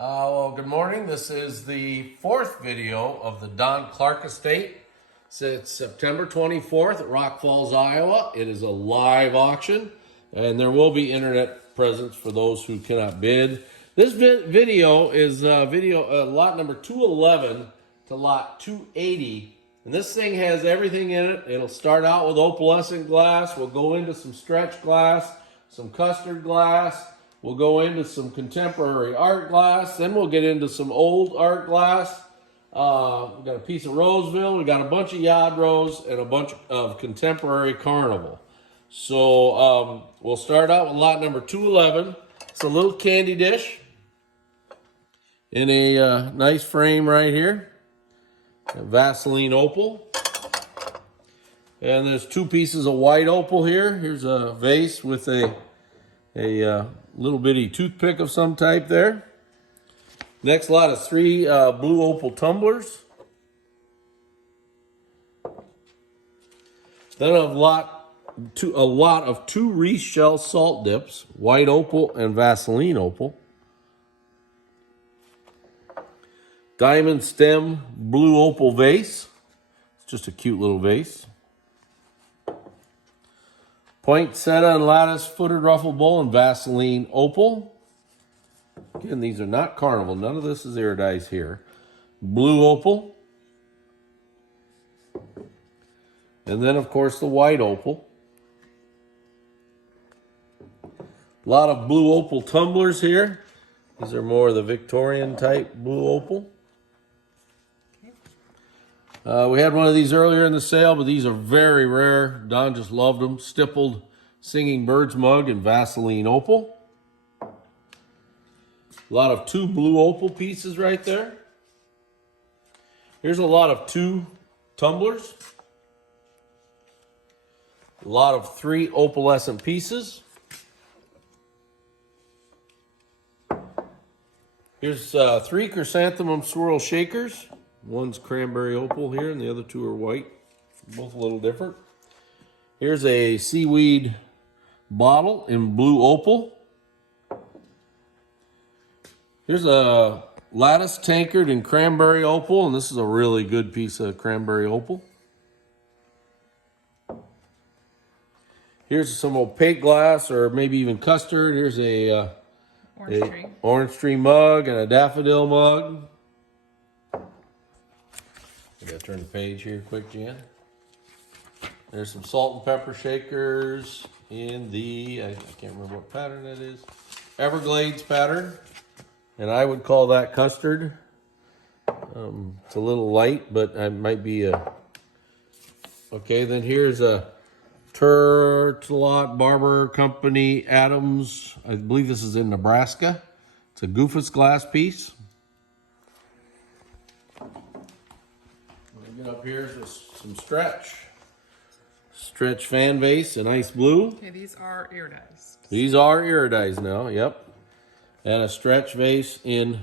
Well, good morning. This is the fourth video of the Don Clark Estate. It's September 24th at Rock Falls, Iowa. It is a live auction, and there will be internet presents for those who cannot bid. This video is lot number 211 to lot 280, and this thing has everything in it. It'll start out with opalescent glass. We'll go into some stretch glass, some custard glass. We'll go into some contemporary art glass. Then we'll get into some old art glass. We got a piece of Roseville. We got a bunch of Lladros and a bunch of contemporary Carnival. So we'll start out with lot number 211. It's a little candy dish in a nice frame right here. A Vaseline opal. And there's two pieces of white opal here. Here's a vase with a little bitty toothpick of some type there. Next lot is three blue opal tumblers. Then a lot of two Reese shell salt dips, white opal and Vaseline opal. Diamond stem blue opal vase. It's just a cute little vase. Poinsettia and lattice footed ruffle bowl and Vaseline opal. Again, these are not Carnival. None of this is iridized here. Blue opal. And then, of course, the white opal. A lot of blue opal tumblers here. These are more of the Victorian type blue opal. We had one of these earlier in the sale, but these are very rare. Don just loved them. Stippled Singing Birds mug and Vaseline opal. A lot of two blue opal pieces right there. Here's a lot of two tumblers. A lot of three opalescent pieces. Here's three chrysanthemum swirl shakers. One's cranberry opal here, and the other two are white. Both a little different. Here's a seaweed bottle in blue opal. Here's a lattice tankard in cranberry opal, and this is a really good piece of cranberry opal. Here's some opaque glass, or maybe even custard. Here's a orange tree mug and a daffodil mug. I gotta turn the page here quick, Jan. There's some salt and pepper shakers in the, I can't remember what pattern that is, Everglades pattern. And I would call that custard. It's a little light, but it might be a, okay, then here's a Turtelot Barber Company Adams. I believe this is in Nebraska. It's a Goofus glass piece. Get up here is some stretch fan vase in ice blue. Okay, these are iridized. These are iridized now, yep. And a stretch vase in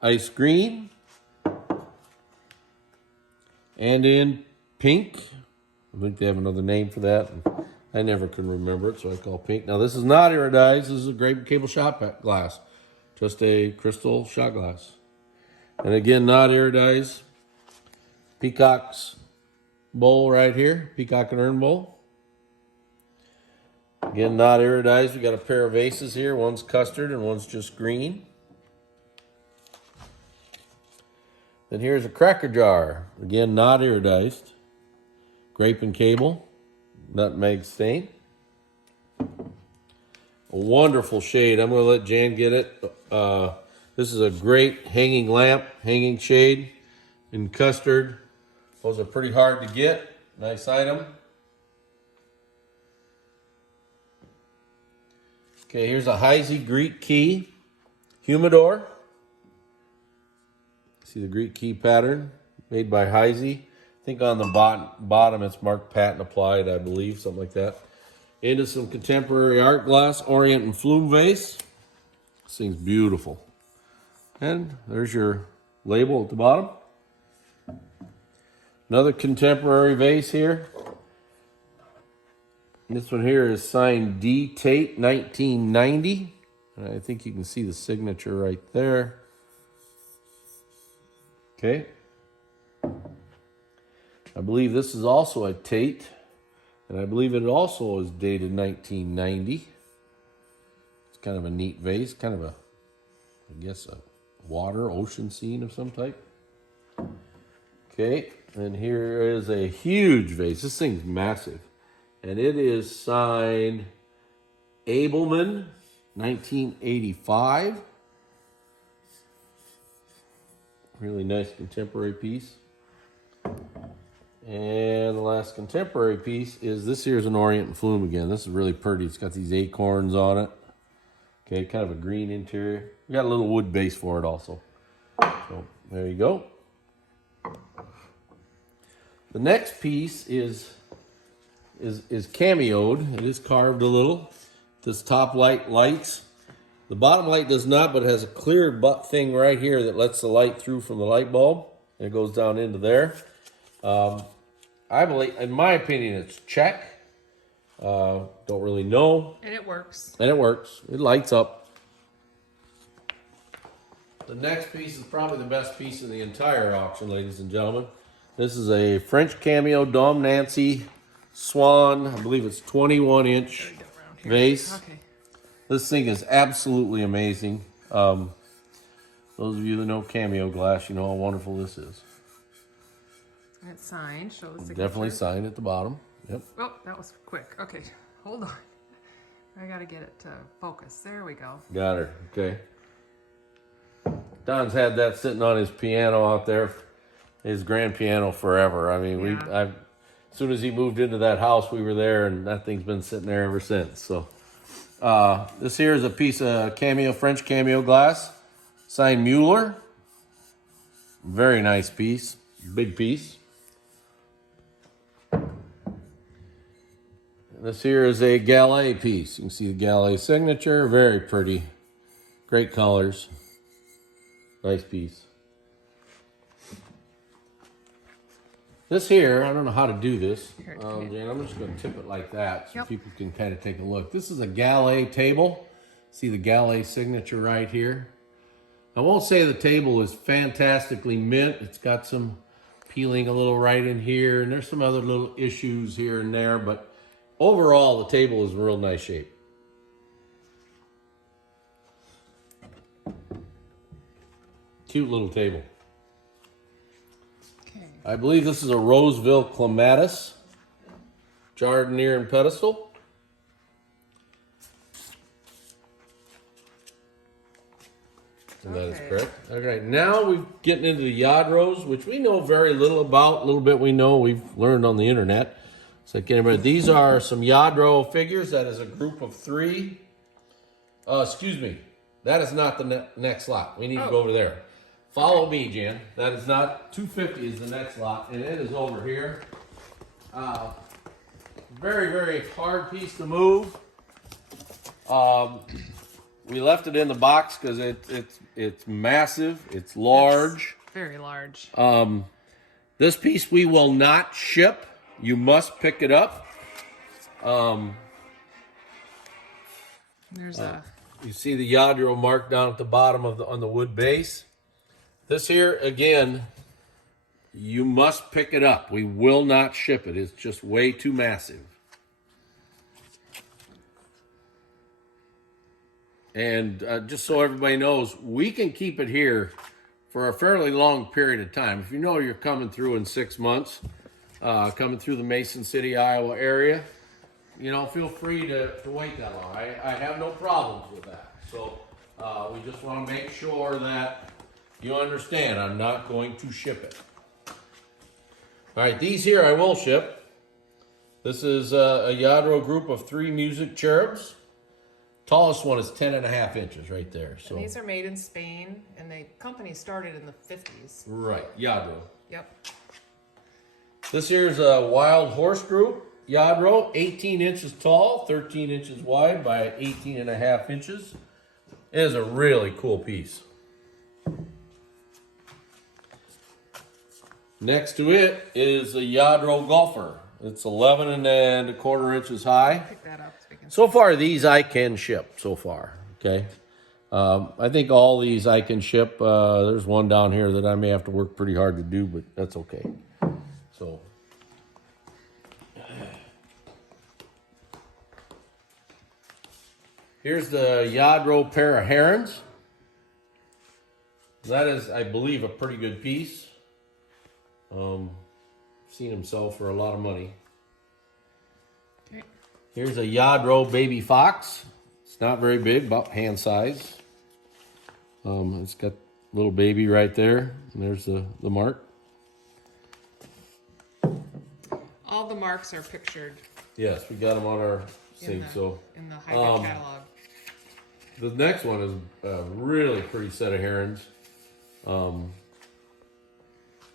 ice green and in pink. I think they have another name for that. I never can remember it, so I call it pink. Now this is not iridized. This is a grape cable shot glass, just a crystal shot glass. And again, not iridized. Peacock's bowl right here, peacock and urn bowl. Again, not iridized. We got a pair of vases here. One's custard and one's just green. Then here's a cracker jar. Again, not iridized. Grape and cable, nutmeg stain. A wonderful shade. I'm going to let Jan get it. This is a great hanging lamp, hanging shade in custard. Those are pretty hard to get. Nice item. Okay, here's a Heisey Greek key humidor. See the Greek key pattern made by Heisey. I think on the bottom it's marked patent applied, I believe, something like that. Into some contemporary art glass, orient and flume vase. This thing's beautiful. And there's your label at the bottom. Another contemporary vase here. This one here is signed D. Tate, 1990. And I think you can see the signature right there. Okay. I believe this is also a Tate, and I believe it also is dated 1990. It's kind of a neat vase, kind of a, I guess, a ocean scene of some type. Okay, and here is a huge vase. This thing's massive. And it is signed Abelman, 1985. Really nice contemporary piece. And the last contemporary piece is this here's an Orient and Flume again. This is really pretty. It's got these acorns on it. Okay, kind of a green interior. We got a little wood base for it also. So there you go. The next piece is cameoed. It is carved a little. This top light lights. The bottom light does not, but it has a clear butt thing right here that lets the light through from the light bulb. And it goes down into there. I believe, in my opinion, it's check. Don't really know. And it works. And it works. It lights up. The next piece is probably the best piece in the entire auction, ladies and gentlemen. This is a French cameo Dom Nancy Swan. I believe it's 21-inch vase. Okay. This thing is absolutely amazing. Those of you that know cameo glass, you know how wonderful this is. It's signed. Show the signature. Definitely signed at the bottom. Yep. Oh, that was quick. Okay, hold on. I gotta get it to focus. There we go. Got her. Okay. Don's had that sitting on his piano out there, his grand piano forever. I mean, Yeah. as soon as he moved into that house, we were there, and that thing's been sitting there ever since. So, this here is a piece of French cameo glass, signed Mueller. Very nice piece, big piece. This here is a Gallet piece. You can see the Gallet signature. Very pretty. Great colors. Nice piece. This here, I don't know how to do this. Here, Jane, I'm just going to tip it like that so Yep. people can kind of take a look. This is a Gallet table. See the Gallet signature right here. I won't say the table is fantastically mint. It's got some peeling a little right in here, and there's some other little issues here and there, but overall, the table is in real nice shape. Cute little table. Okay. I believe this is a Roseville Clematis Jardinier and pedestal. And that is Okay. correct. All right, now we're getting into the Lladros, which we know very little about. A little bit we know, we've learned on the internet. So these are some Lladro figures. That is a group of 3. Excuse me. That is not the next lot. We need to go over there. Follow me, Jan. That is not 250 is the next lot, and it is over here. Very, very hard piece to move. We left it in the box because it's massive. It's large. It's very large. This piece we will not ship. You must pick it up. There's a You see the Lladro mark down at the bottom of on the wood base. This here, again, you must pick it up. We will not ship it. It's just way too massive. And just so everybody knows, we can keep it here for a fairly long period of time. If you know you're coming through in 6 months, coming through the Mason City, Iowa area, you know, feel free to wait that long. I have no problems with that. So we just want to make sure that you understand I'm not going to ship it. All right, these here I will ship. This is a Lladro group of 3 music cherubs. Tallest one is 10.5 inches right there. So and these are made in Spain, and the company started in the 50s. right, Lladro. Yep. This here is a wild horse group. Lladro, 18 inches tall, 13 inches wide by 18.5 inches. It is a really cool piece. Next to it is a Lladro golfer. It's 11.25 inches high. Pick that up. So we can So far, these I can ship so far, okay? I think all these I can ship. There's one down here that I may have to work pretty hard to do, but that's okay. So. Here's the Lladro pair of herons. That is, I believe, a pretty good piece. Seen them sell for a lot of money. Okay. Here's a Lladro baby fox. It's not very big, about hand size. It's got a little baby right there. And there's the mark. All the marks are pictured. Yes, we got them on our thing. In the hybrid catalog. The next one is a really pretty set of herons.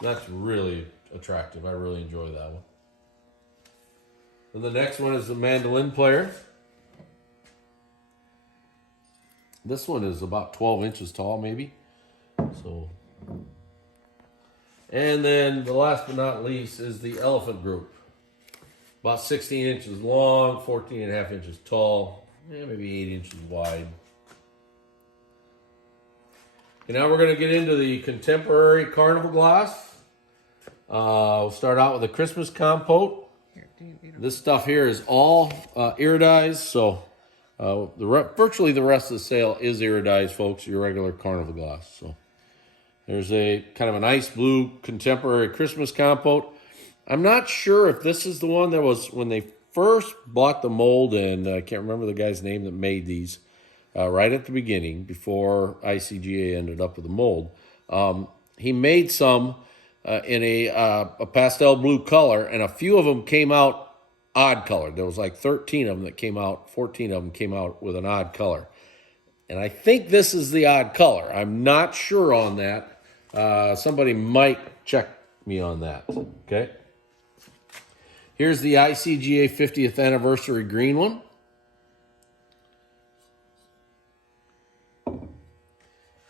That's really attractive. I really enjoy that one. And the next one is the mandolin player. This one is about 12 inches tall, maybe. So, and then the last but not least is the elephant group. About 16 inches long, 14 and a half inches tall, maybe 8 inches wide. And now we're going to get into the contemporary carnival glass. We'll start out with a Christmas compote. Here, this stuff here is all iridized, so virtually the rest of the sale is iridized, folks, your regular carnival glass. So there's a kind of an ice blue contemporary Christmas compote. I'm not sure if this is the one that was when they first bought the mold, and I can't remember the guy's name that made these. Right at the beginning, before ICGA ended up with the mold. He made some in a pastel blue color, and a few of them came out odd colored. There was like 13 of them that came out, 14 of them came out with an odd color. And I think this is the odd color. I'm not sure on that. Somebody might check me on that, okay? Here's the ICGA 50th anniversary green one.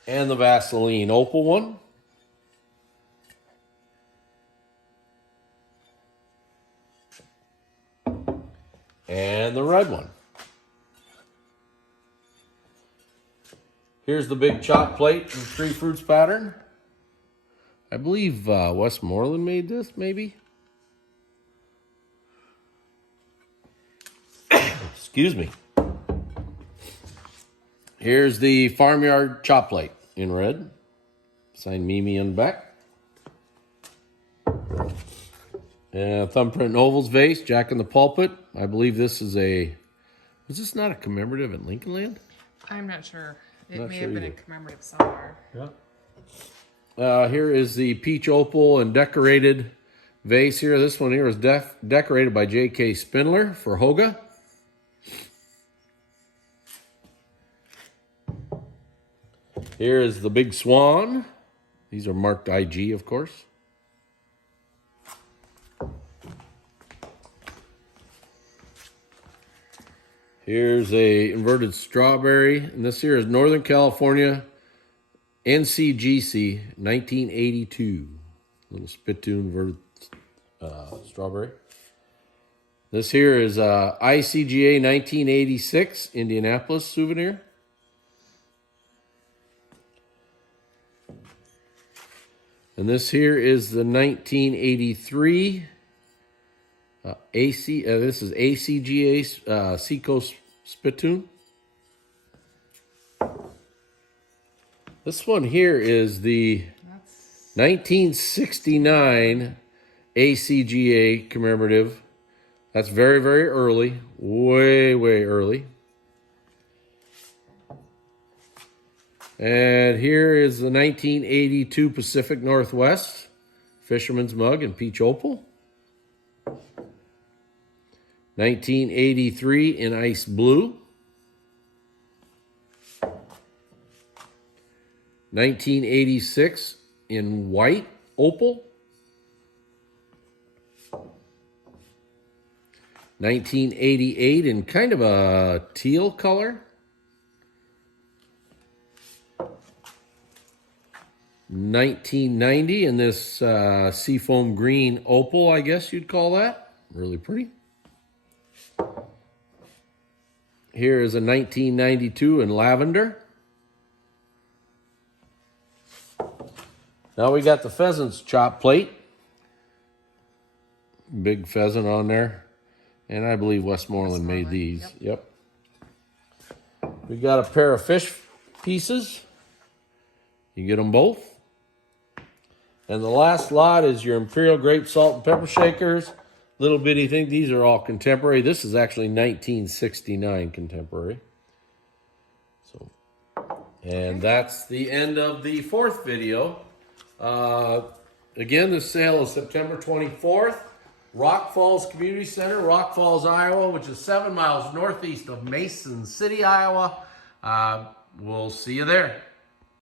And the Vaseline opal one. And the red one. Here's the big chop plate in tree fruits pattern. I believe Westmoreland made this, maybe. Excuse me. Here's the farmyard chop plate in red. Signed Mimi on the back. And thumbprint and ovals vase, Jack in the Pulpit. I believe this is was this not a commemorative at Lincoln Land? I'm not sure. It Not may sure have been either. a commemorative somewhere. Yeah. Here is the peach opal and decorated vase here. This one here is decorated by J.K. Spindler for Hoga. Here is the big swan. These are marked IG, of course. Here's a inverted strawberry. And this here is Northern California NCGC 1982. Little spittoon inverted strawberry. This here is ICGA 1986 Indianapolis souvenir. And this here is the 1983 this is ACGA Seacoast Spittoon. This one here is the 1969 ACGA commemorative. That's very, very early. Way, way early. And here is the 1982 Pacific Northwest Fisherman's Mug in peach opal. 1983 in ice blue. 1986 in white opal. 1988 in kind of a teal color. 1990 in this seafoam green opal, I guess you'd call that. Really pretty. Here is a 1992 in lavender. Now we got the pheasant's chop plate. Big pheasant on there. And I believe Westmoreland made these. Yep. We got a pair of fish pieces. You get them both. And the last lot is your Imperial Grape Salt and Pepper Shakers. Little bitty thing. These are all contemporary. This is actually 1969 contemporary. So, and that's the end of the fourth video. Again, the sale is September 24th. Rock Falls Community Center, Rock Falls, Iowa, which is 7 miles northeast of Mason City, Iowa. We'll see you there.